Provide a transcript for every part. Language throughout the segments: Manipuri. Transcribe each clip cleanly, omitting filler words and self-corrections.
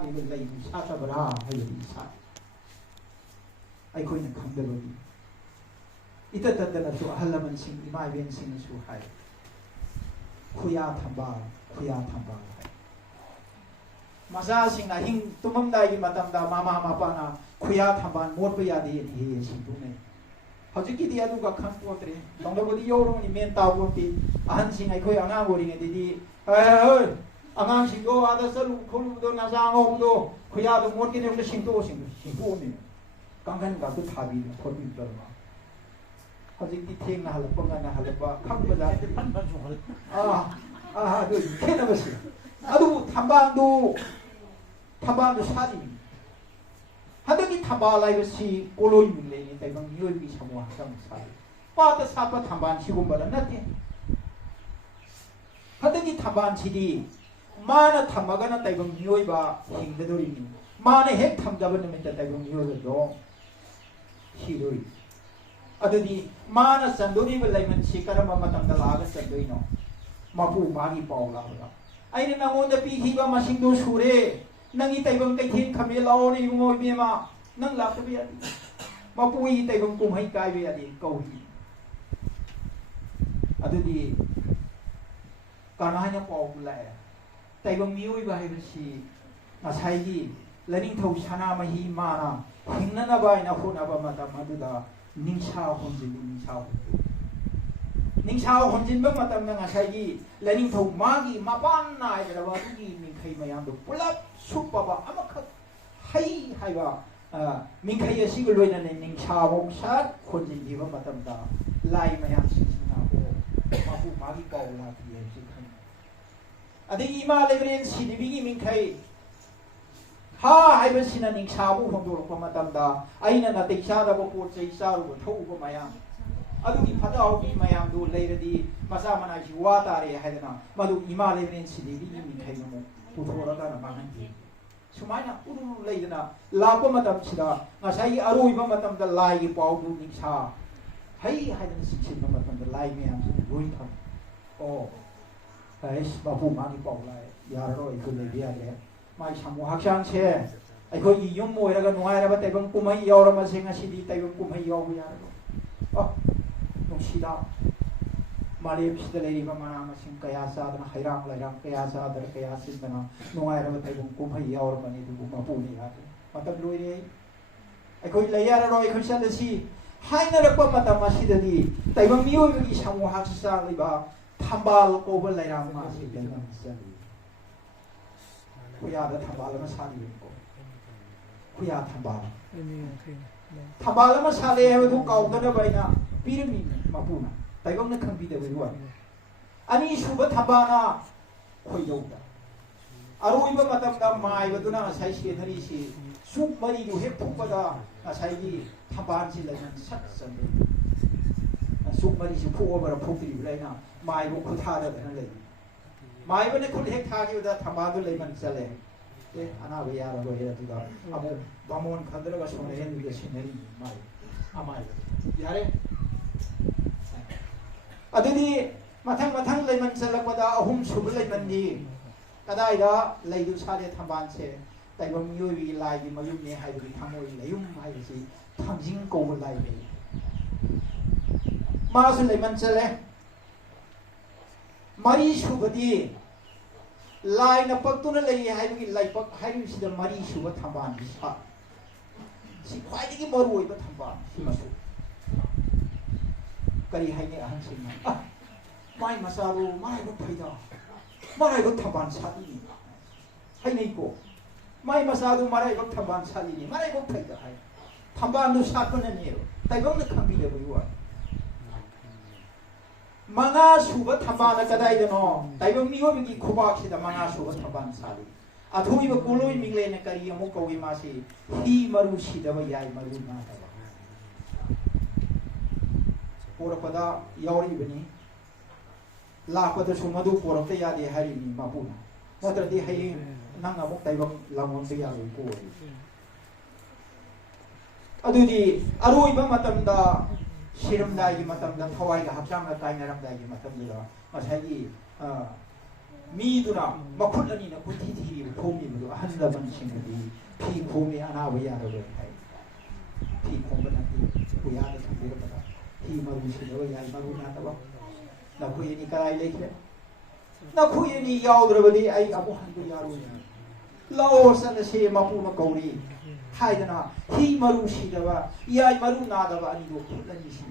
ꯁꯥꯔꯤꯕ ꯂꯩꯗꯨ ꯁꯥꯠꯇꯕ꯭ꯔꯥ ꯍꯥꯏꯕꯗꯤ ꯁꯥꯠ ꯑꯩꯈꯣꯏꯅ ꯈꯪꯗꯕꯒꯤ ꯏꯇꯠ ꯇꯠꯇꯅꯁꯨ ꯑꯍꯜ ꯂꯃꯟꯁꯤꯡ ꯏꯃꯥ ꯏꯕꯦꯟꯁꯤꯡꯅꯁꯨ ꯍꯥꯏ ꯈꯨꯌꯥ ꯊꯝꯕꯥꯜ ꯍꯥꯏ ꯃꯆꯥꯁꯤꯡꯅ ꯑꯍꯤꯡ ꯇꯨꯝꯃꯝꯗꯥꯏꯒꯤ ꯃꯇꯝꯗ ꯃꯃꯥ ꯃꯄꯥꯅ ꯈꯨꯌꯥ ꯊꯝꯕꯥꯜ ꯃꯣꯠꯄ ꯌꯥꯗꯦ ꯍꯦꯛ ꯁꯤꯡꯗꯣꯛꯅꯩ ꯍꯧꯖꯤꯛꯀꯤꯗꯤ ꯑꯗꯨꯒ ꯈꯪꯄꯣꯠꯇ꯭ꯔꯦ ꯇꯧꯅꯕꯗꯤ ꯌꯧꯔꯕꯅꯤ ꯃꯦꯟ ꯇꯥꯎꯄꯣꯠꯇꯤ ꯑꯍꯟꯁꯤꯡ ꯑꯩꯈꯣꯏ ꯑꯉꯥꯡ ꯑꯣꯏꯔꯤꯉꯩꯗꯗꯤ ꯍꯣꯏ ꯑꯉꯥꯡꯁꯤꯡꯗꯣ ꯑꯥꯗ ꯆꯠꯂꯨ ꯈꯣꯠꯂꯨꯕꯗꯣ ꯅꯆꯥ ꯑꯉꯧꯕꯗꯣ ꯈꯨꯌꯥꯗꯣ ꯃꯣꯠꯀꯅꯤ ꯑꯝꯇ ꯁꯤꯡꯇꯣꯛꯑꯝꯃꯤ ꯀꯥꯡꯈꯟꯒꯥꯗꯨ ꯊꯥꯕꯤꯗꯅ ꯈꯣꯠꯄꯤꯗꯅ ꯍꯧꯖꯤꯛꯇꯤ ꯊꯦꯡꯅ ꯍꯜꯂꯛꯄ ꯉꯟꯅ ꯍꯜꯂꯛꯄ ꯈꯪꯕꯗ ꯑꯗꯨ ꯈꯦꯠꯅꯕꯁꯤ ꯑꯗꯨꯕꯨ ꯊꯝꯕꯥꯜꯗꯨ ꯁꯥꯠꯂꯤꯕꯅꯤ ꯍꯟꯗꯛꯀꯤ ꯊꯝꯕꯥꯜ ꯍꯥꯏꯕꯁꯤ ꯄꯣꯂꯣꯏ ꯃꯤꯡꯂꯩꯅꯤ ꯇꯥꯏꯕꯪ ꯃꯤꯑꯣꯏꯕꯒꯤ ꯁꯃꯨ ꯍꯛꯆꯥꯡ ꯁꯥꯠꯂꯤ ꯄꯥꯠꯇ ꯁꯥꯠꯄ ꯊꯝꯕꯥꯜ ꯁꯤꯒꯨꯝꯕꯗ ꯅꯠꯇꯦ ꯍꯟꯗꯛꯀꯤ ꯊꯝꯕꯥꯜꯁꯤꯗꯤ ꯃꯥꯅ ꯊꯝꯃꯒꯅ ꯇꯥꯏꯕꯪ ꯃꯤꯑꯣꯏꯕ ꯍꯤꯡꯒꯗꯣꯔꯤꯕꯅꯤ ꯃꯥꯅ ꯍꯦꯛ ꯊꯝꯗꯕ ꯅꯨꯃꯤꯠꯇ ꯇꯥꯏꯕꯪ ꯃꯤꯑꯣꯏꯕꯗꯣ ꯁꯤꯗꯣꯔꯤ ꯑꯗꯨꯗꯤ ꯃꯥꯅ ꯆꯟꯗꯣꯔꯤꯕ ꯂꯩꯃꯟꯁꯤ ꯀꯔꯝꯕ ꯃꯇꯝꯗ ꯂꯥꯛꯑꯒ ꯆꯟꯗꯣꯏꯅꯣ ꯃꯄꯨ ꯃꯥꯒꯤ ꯄꯥꯎ ꯂꯥꯛꯄꯗ ꯑꯩꯅ ꯅꯪꯉꯣꯟꯗ ꯄꯤꯈꯤꯕ ꯃꯁꯤꯡꯗꯨ ꯁꯨꯔꯦ ꯅꯪꯒꯤ ꯇꯥꯏꯕꯪ ꯀꯩꯊꯦꯜ ꯈꯝꯃꯦ ꯂꯥꯛꯑꯣꯅꯦ ꯏꯕꯨꯡꯉꯣ ꯏꯕꯦꯝꯃ ꯅꯪ ꯂꯥꯛꯇꯕ ꯌꯥꯗꯦ ꯃꯄꯨꯒꯤ ꯇꯥꯏꯕꯪ ꯀꯨꯝꯍꯩ ꯀꯥꯏꯕ ꯌꯥꯗꯦ ꯀꯧꯏ ꯑꯗꯨꯗꯤ ꯀꯔꯝꯍꯥꯏꯅ ꯄꯥꯎꯕꯨ ꯂꯥꯛꯑꯦ ꯇꯥꯏꯕꯪ ꯃꯤꯑꯣꯏꯕ ꯍꯥꯏꯕꯁꯤ ꯉꯁꯥꯏꯒꯤ ꯂꯩꯅꯤꯡꯊꯧ ꯁꯅꯥꯃꯍꯤ ꯃꯥꯅ ꯍꯤꯡꯅꯅꯕ ꯍꯥꯏꯅ ꯍꯣꯠꯅꯕ ꯃꯇꯝ ꯑꯗꯨꯗ ꯅꯤꯡꯁꯥ ꯍꯣꯟꯖꯤꯟꯕ ꯃꯇꯝꯗ ꯉꯁꯥꯏꯒꯤ ꯂꯩꯅꯤꯡꯊꯧ ꯃꯥꯒꯤ ꯃꯄꯥꯟ ꯅꯥꯏꯗ꯭ꯔꯕ ꯑꯗꯨꯒꯤ ꯃꯤꯡꯈꯩ ꯃꯌꯥꯝꯗꯨ ꯄꯨꯂꯞ ꯁꯨꯞꯄꯕ ꯑꯃꯈꯛ ꯍꯩ ꯍꯥꯏꯕ ꯃꯤꯡꯈꯩ ꯑꯁꯤꯒ ꯂꯣꯏꯅꯅ ꯅꯤꯡꯁꯥꯐꯧ ꯁꯠ ꯍꯣꯟꯖꯤꯟꯈꯤꯕ ꯃꯇꯝꯗ ꯂꯥꯏ ꯃꯌꯥꯝꯁꯤꯡꯁꯤꯅ ꯃꯄꯨ ꯃꯥꯒꯤ ꯄꯥꯎ ꯂꯥꯛꯈꯤ ꯍꯥꯏꯕꯁꯤ ꯈꯪꯏ ꯑꯗꯒꯤ ꯏꯃꯥ ꯂꯩꯕꯔꯦꯟ ꯁꯤꯗꯤꯕꯤꯒꯤ ꯃꯤꯡꯈꯩ ꯍꯥ ꯍꯥꯏꯕꯁꯤꯅ ꯅꯤꯡꯁꯥꯕꯨ ꯍꯣꯡꯗꯣꯔꯛꯄ ꯃꯇꯝꯗ ꯑꯩꯅ ꯅꯥꯇꯩ ꯆꯥꯗꯕ ꯄꯣꯠ ꯆꯩ ꯆꯥꯔꯨꯕ ꯊꯛꯎꯕ ꯃꯌꯥꯝ ꯑꯗꯨꯒꯤ ꯐꯠꯇ ꯍꯥꯎꯊꯤ ꯃꯌꯥꯝꯗꯨ ꯂꯩꯔꯗꯤ ꯃꯆꯥ ꯃꯅꯥꯏꯁꯤ ꯋꯥ ꯇꯥꯔꯦ ꯍꯥꯏꯗꯅ ꯃꯗꯨ ꯏꯃꯥ ꯂꯩꯕꯔꯦꯟ ꯁꯤꯗꯤꯕꯤꯒꯤ ꯃꯤꯡꯈꯩ ꯑꯃꯨꯛ ꯄꯨꯊꯣꯔꯛꯑꯒ ꯃꯥꯡꯍꯟꯈꯤ ꯁꯨꯃꯥꯏꯅ ꯎꯔꯨ ꯂꯩꯗꯅ ꯂꯥꯛꯄ ꯃꯇꯝꯁꯤꯗ ꯉꯁꯥꯏꯒꯤ ꯑꯔꯣꯏꯕ ꯃꯇꯝꯗ ꯂꯥꯏꯒꯤ ꯄꯥꯎꯗꯨ ꯅꯤꯡꯁꯥ ꯍꯩ ꯍꯥꯏꯗꯅ ꯆꯤꯡꯁꯤꯟꯕ ꯃꯇꯝꯗ ꯂꯥꯏ ꯃꯌꯥꯝꯁꯤꯅ ꯂꯣꯏ ꯊꯝꯃꯤ ꯑꯩꯁ ꯃꯄꯨ ꯃꯥꯒꯤ ꯄꯥꯎ ꯂꯥꯛꯑꯦ ꯌꯥꯔꯔꯣꯏ ꯑꯩꯈꯣꯏ ꯂꯩꯕ ꯌꯥꯗ꯭ꯔꯦ ꯃꯥꯒꯤ ꯁꯃꯨ ꯍꯛꯆꯥꯡꯁꯦ ꯑꯩꯈꯣꯏꯒꯤ ꯌꯨꯝ ꯑꯣꯏꯔꯒ ꯅꯨꯡꯉꯥꯏꯔꯕ ꯇꯥꯏꯕꯪ ꯀꯨꯝꯍꯩ ꯌꯥꯎꯔꯝꯃꯁꯦ ꯉꯁꯤꯗꯤ ꯇꯥꯏꯕꯪ ꯀꯨꯝꯍꯩ ꯌꯥꯎꯕ ꯌꯥꯔꯔꯣꯏ ꯅꯨꯡꯁꯤꯗ ꯃꯥꯂꯦꯝꯁꯤꯗ ꯂꯩꯔꯤꯕ ꯃꯅꯥ ꯃꯁꯤꯡ ꯀꯌꯥ ꯆꯥꯗꯅ ꯍꯩꯔꯥꯡ ꯂꯩꯔꯥꯡ ꯀꯌꯥ ꯆꯥꯗꯅ ꯀꯌꯥ ꯆꯤꯟꯗꯅ ꯅꯨꯡꯉꯥꯏꯔꯕ ꯇꯥꯏꯕꯪ ꯀꯨꯝꯍꯩ ꯌꯥꯎꯔꯝꯕꯅꯤ ꯑꯗꯨꯕꯨ ꯃꯄꯨꯅ ꯌꯥꯗ꯭ꯔꯦ ꯃꯇꯝ ꯂꯣꯏꯔꯦ ꯑꯩꯈꯣꯏ ꯂꯩ ꯌꯥꯔꯔꯣꯏ ꯑꯩꯈꯣꯏ ꯆꯠꯂꯁꯤ ꯍꯥꯏꯅꯔꯛꯄ ꯃꯇꯝ ꯑꯁꯤꯗꯗꯤ ꯇꯥꯏꯕꯪ ꯃꯤꯑꯣꯏꯕꯒꯤ ꯁꯃꯨ ꯍꯛꯆꯥꯡ ꯂꯩꯕ ꯊꯝꯕꯥꯜ ꯀꯧꯕ ꯂꯩꯔꯥꯡ ꯃꯥꯁꯤ ꯂꯩꯉꯝ ꯆꯜꯂꯤ ꯈꯨꯌꯥꯗ ꯊꯝꯕꯥꯜ ꯑꯃ ꯁꯥꯠꯂꯤꯕꯀꯣ ꯈꯨꯌꯥ ꯊꯝꯕꯥꯜ ꯑꯃ ꯁꯥꯠꯂꯦ ꯍꯥꯏꯕꯗꯨ ꯀꯥꯎꯗꯅꯕ ꯑꯩꯅ ꯄꯤꯔꯝꯃꯤ ꯃꯄꯨꯅ ꯇꯥꯏꯕꯪꯅ ꯈꯪꯕꯤꯗꯕꯒꯤ ꯋꯥꯅꯤ ꯑꯅꯤꯁꯨꯕ ꯊꯝꯕꯥꯜꯅ ꯈꯣꯏꯗꯧꯗ ꯑꯔꯣꯏꯕ ꯃꯇꯝꯗ ꯃꯥꯏꯕꯗꯨꯅ ꯉꯁꯥꯏ ꯁꯦꯟꯅꯔꯤꯁꯤ ꯁꯨꯛ ꯃꯔꯤꯗꯨ ꯍꯦꯛ ꯐꯨꯛꯄꯗ ꯉꯁꯥꯏꯒꯤ ꯊꯝꯕꯥꯜꯁꯤ ꯂꯩꯃꯟ ꯁꯠ ꯆꯟꯗꯣꯏ ꯁꯨꯛ ꯃꯔꯤꯁꯤ ꯐꯨꯛꯑꯕ꯭ꯔꯥ ꯐꯨꯛꯇ꯭ꯔꯤꯕ꯭ꯔꯥ ꯑꯩꯅ ꯃꯥꯏꯕꯨ ꯈꯨꯠ ꯊꯥꯗꯗꯅ ꯂꯩ ꯃꯥꯏꯕꯅ ꯈꯨꯠ ꯍꯦꯛ ꯊꯥꯈꯤꯕꯗ ꯊꯝꯕꯥꯜꯗꯨ ꯂꯩꯃꯟ ꯆꯠꯂꯦ ꯑꯅꯥꯕ ꯌꯥꯔꯔꯣꯏ ꯑꯗꯨꯒ ꯑꯃꯨꯛ ꯕꯥꯃꯣꯟ ꯈꯟꯗ꯭ꯔꯒ ꯁꯣꯟꯅꯍꯦꯟꯕꯤꯒ ꯁꯤꯟꯅꯔꯤ ꯑꯃꯥꯏꯕ ꯌꯥꯔꯦ ꯑꯗꯨꯗꯤ ꯃꯊꯪ ꯂꯩꯃꯟ ꯆꯠꯂꯛꯄꯗ ꯑꯍꯨꯝ ꯁꯨꯕ ꯂꯩꯃꯟꯗꯤ ꯀꯗꯥꯏꯗ ꯂꯩꯗꯨ ꯁꯥꯠꯂꯦ ꯊꯝꯕꯥꯜꯁꯦ ꯇꯥꯏꯕꯪ ꯃꯤꯑꯣꯏꯕꯒꯤ ꯂꯥꯏꯒꯤ ꯃꯌꯨꯝꯅꯦ ꯍꯥꯏꯕꯒꯤ ꯊꯃꯣꯏ ꯂꯩꯌꯨꯝ ꯍꯥꯏꯕꯁꯤ ꯊꯥꯡꯖꯤꯡ ꯀꯧꯕ ꯂꯥꯏ ꯂꯩ ꯃꯥꯁꯨ ꯂꯩꯃꯟ ꯆꯠꯂꯦ ꯃꯔꯤ ꯁꯨꯕꯗꯤ ꯂꯥꯏꯅ ꯄꯛꯇꯨꯅ ꯂꯩ ꯍꯥꯏꯕꯒꯤ ꯂꯥꯏꯄꯛ ꯍꯥꯏꯔꯤꯕꯁꯤꯗ ꯃꯔꯤ ꯁꯨꯕ ꯊꯝꯕꯥꯜꯒꯤ ꯁꯥꯠ ꯁꯤ ꯈ꯭ꯋꯥꯏꯗꯒꯤ ꯃꯔꯨ ꯑꯣꯏꯕ ꯊꯝꯕꯥꯜ ꯁꯤꯃꯁꯨ ꯀꯔꯤ ꯍꯥꯏꯅꯤ ꯑꯍꯟꯁꯤꯡꯅ ꯃꯥꯏ ꯃꯆꯥꯗꯨ ꯃꯔꯥꯏꯕꯛ ꯐꯩꯗ ꯃꯔꯥꯏꯕꯛ ꯊꯝꯕꯥꯜ ꯁꯥꯠꯂꯤꯅꯤ ꯍꯩꯅꯩꯀꯣ ꯃꯥꯏ ꯃꯆꯥꯗꯨ ꯃꯔꯥꯏꯕꯛ ꯊꯝꯕꯥꯜ ꯁꯥꯠꯂꯤꯅꯤ ꯃꯔꯥꯏꯕꯛ ꯐꯩꯗ ꯍꯥꯏ ꯊꯝꯕꯥꯜꯗꯨ ꯁꯥꯠꯄꯅꯅꯦꯕ ꯇꯥꯏꯕꯪꯅ ꯈꯪꯕꯤꯗꯕꯒꯤ ꯋꯥꯅꯤ ꯃꯉꯥ ꯁꯨꯕ ꯊꯝꯕꯥꯜꯅ ꯀꯗꯥꯏꯗꯅꯣ ꯇꯥꯏꯕꯪ ꯃꯤꯑꯣꯏꯕꯒꯤ ꯈꯨꯕꯥꯛꯁꯤꯗ ꯃꯉꯥ ꯁꯨꯕ ꯊꯝꯕꯥꯜ ꯁꯥꯠꯂꯤ ꯑꯊꯣꯏꯕ ꯀꯣꯂꯣꯏ ꯃꯤꯡꯂꯦꯟꯅ ꯀꯔꯤ ꯑꯃꯨꯛ ꯀꯧꯏ ꯃꯥꯁꯤ ꯍꯤ ꯃꯔꯨ ꯁꯤꯗꯕ ꯌꯥꯏ ꯃꯔꯨ ꯅꯥꯗꯕ ꯄꯣꯔꯛꯄꯗ ꯌꯥꯎꯔꯤꯕꯅꯤ ꯂꯥꯛꯄꯗꯁꯨ ꯃꯗꯨ ꯄꯣꯔꯛꯇ ꯌꯥꯗꯦ ꯍꯥꯏꯔꯤꯕꯅꯤ ꯃꯄꯨꯅ ꯅꯠꯇ꯭ꯔꯗꯤ ꯍꯌꯦꯡ ꯅꯪ ꯑꯃꯨꯛ ꯇꯥꯏꯕꯪ ꯂꯥꯡꯑꯣꯟꯕ ꯌꯥꯔꯣꯏꯀꯣ ꯑꯗꯨꯗꯤ ꯑꯔꯣꯏꯕ ꯃꯇꯝꯗ ꯁꯤꯔꯝꯗꯥꯏꯒꯤ ꯃꯇꯝꯗ ꯊꯋꯥꯏꯒ ꯍꯛꯆꯥꯡꯒ ꯀꯥꯏꯅꯔꯝꯗꯥꯏꯒꯤ ꯃꯇꯝꯗꯨꯗ ꯉꯁꯥꯏꯒꯤ มีดุนะมาคุดอันนี้นะคุดที่ทีพูมีมันดูหันละมันชิงกันดีพี่พูมีอนาวิยาเราเลยให้พี่คงเป็นนักดีคุยอะไรกันเยอะกันพี่มาดูสิเราอยากมาดูนะแต่ว่าเราคุยนี่ก็ได้เลยแค่เราคุยนี่ยาวเลยวันนี้ไอ้อาบุหันก็ยาวเลยเราสันเสมาพูมาเกาหลีไทยนะที่มาดูสิแต่ว่ายายมาดูนาแต่ว่าอันนี้ดูคุดอันนี้สิ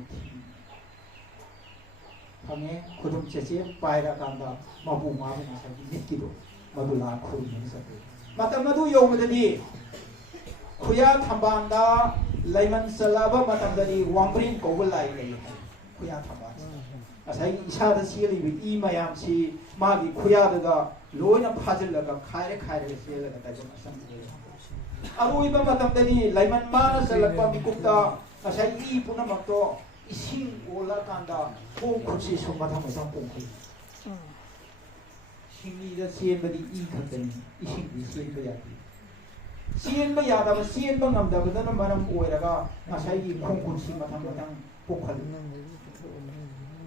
ทำไงคุณต้องเชื่อไปแล้วกันว่ามาบูมาเป็นอะไรที่นิดเดียวมาดูลาคุยนี่สักทีมาแต่มาดูโยมมันจะดีคุยทำบานดาไลมันสลับมาทำดีวางปริ้นกูไลเลยคุยทำบานอาศัยอิชาดสีลีวิอีมายามชีมาดีคุยเด็กลอยน้ำพัดเลยก็ขายเลยเสียเลยก็แต่จะมาสั่งเลยอารุยมาทำดีไลมันมาสลับมามีกุตาอาศัยอีปุ่นมาโตอิสิงโอลากันดาโอ้คุณชีสมบัติทำไมต้องปุ่งคุยสิ่งนี้จะเสียนไปดีอีขัดเป็นอิสิงดีเสียนไปอย่างดีเสียนไปอย่างแต่ว่าเสียนบางคำแต่ว่านั้นมันอวยแล้วก็มาใช้ยีคงคุณชีมาทำมาทั้งปุ่งคุย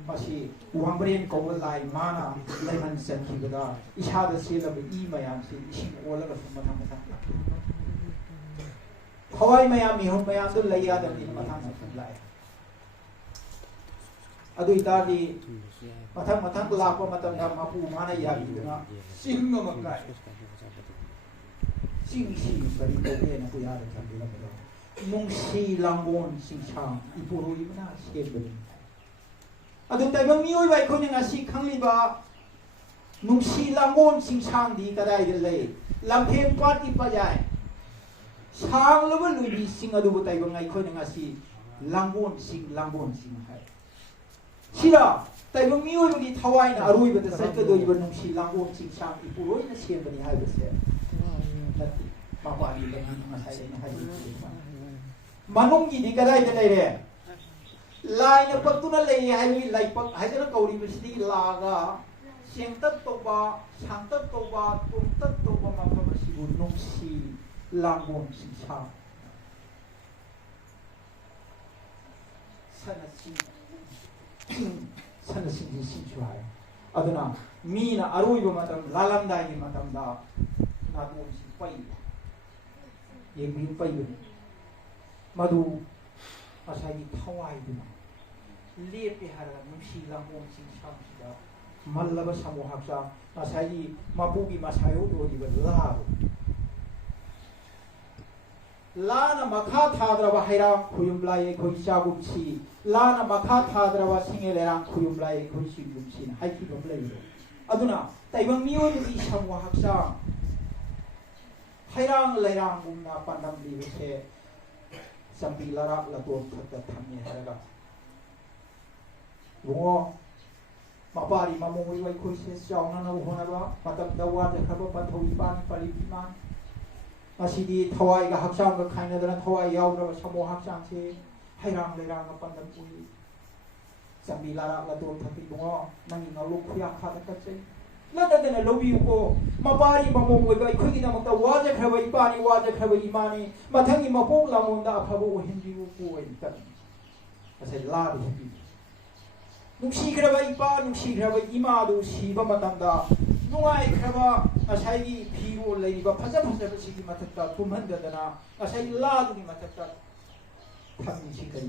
มาชีวางเบรนกวนไลมานะไลมันเซนคิดก็อิชาจะเสียแล้วไปอีมาอย่างชีอิสิงโอลาก็สมบัติทำมาทั้งเขาไอ้มาอย่างมีหุ่นมาอย่างตัวเลยอาเดี๋ยวนี้มาทำมาทั้งไลอดุยตาดีมาทั้งลาบมาทั้งมาปูมาในยาดีนะสิ่งนั้นมันไงสิ่งที่บริโภคเนี่ยนะกูอยากจะทำดีแล้วก็มุ่งสีลังบนสิ่งช่างอีปูรุยมันน่าเสียบเลยอดุยแต่บางมีไว้คนยังไงสิ่งข้างลีบะมุ่งสีลังบนสิ่งช่างดีก็ได้เลยลำเพนปัดอีปัจจัยช่างแล้วมันลุยดีสิ่งอดุยแต่บางไงคนยังไงสิ่งลังบนสิ่งให้ชีระแต่บางมีวันนี้ทวายนะอรุยเป็นสักตัวอีวันนุ่งชีลังวนชิงช่างอีปุโรยนะเชียนเป็นยังไงเป็นเสียนั่นมาว่าดีเลยมาใช้เลยนะให้ดีมานุ่งยีดีก็ได้จะได้เลยลายเนี่ยปักตุนเลยให้มีลายปักให้จะเกาหลีเป็นสีลากาเสียงตัดตัวบ้าช่างตัดตัวบ้าตุ้มตัดตัวบ้ามาเป็นสีบุญนุ่งชีลังวนชิงช่างสันนิษ산신신주하여아드나미나아로이버마담랄람다이마담다나도신빠이예비빠이마도아사이타와이드나리에피하라무시랑온신참시다말라바사모학사아사이마보기마사요도이버라ลานะมาคาทาดราวะไฮรังคุยมไลคุยชาบุชีลานะมาคาทาดราวะสิงเอเลรังคุยมไลคุยชิบุชีนะให้คิดลงเลยอดุนะแต่บางมีวันที่ชาวฮักษาไฮรังเลรังบุญนาปันดัมดีเวเชสัมปีลาระละตัวทัดทำเนี่ยอะไรกันวัวมาปารีมาโมยไว้คุยเสียจองนั่นเอาหัวนะวะมาตัดดาวจะขับปัทวิปานปริพิมานอาชีดีทวายกับฮักช่างกับใครในตอนทวายยาวเราชโมฮักช่างเชให้รังเลยรังกับปันดัมปุยสัมบีลาระละตัวทัพพิบัวนั่งยิงเอาลูกคุยขาดกันเชแล้วแต่เนี่ยเราวิวก็มาปารีมาโมยไปคุยกันมาแต่ว่าจะใครไปปานีว่าจะใครไปอิมานีมาทั้งอิมาพวกเราโมนดาพระบุหินดิวป่วยกันอาศัยลาดิฮินุชีใครไปปานุชีใครไปอิมาดูชีบมาตั้งดานุ่งไอ้ครับว่าอาศัยพิโรเลยว่าภาษาเป็นสิ่งที่มาตัดตัวมันเดินนะอาศัยลาดูนี่มาตัดทำสิ่งกัน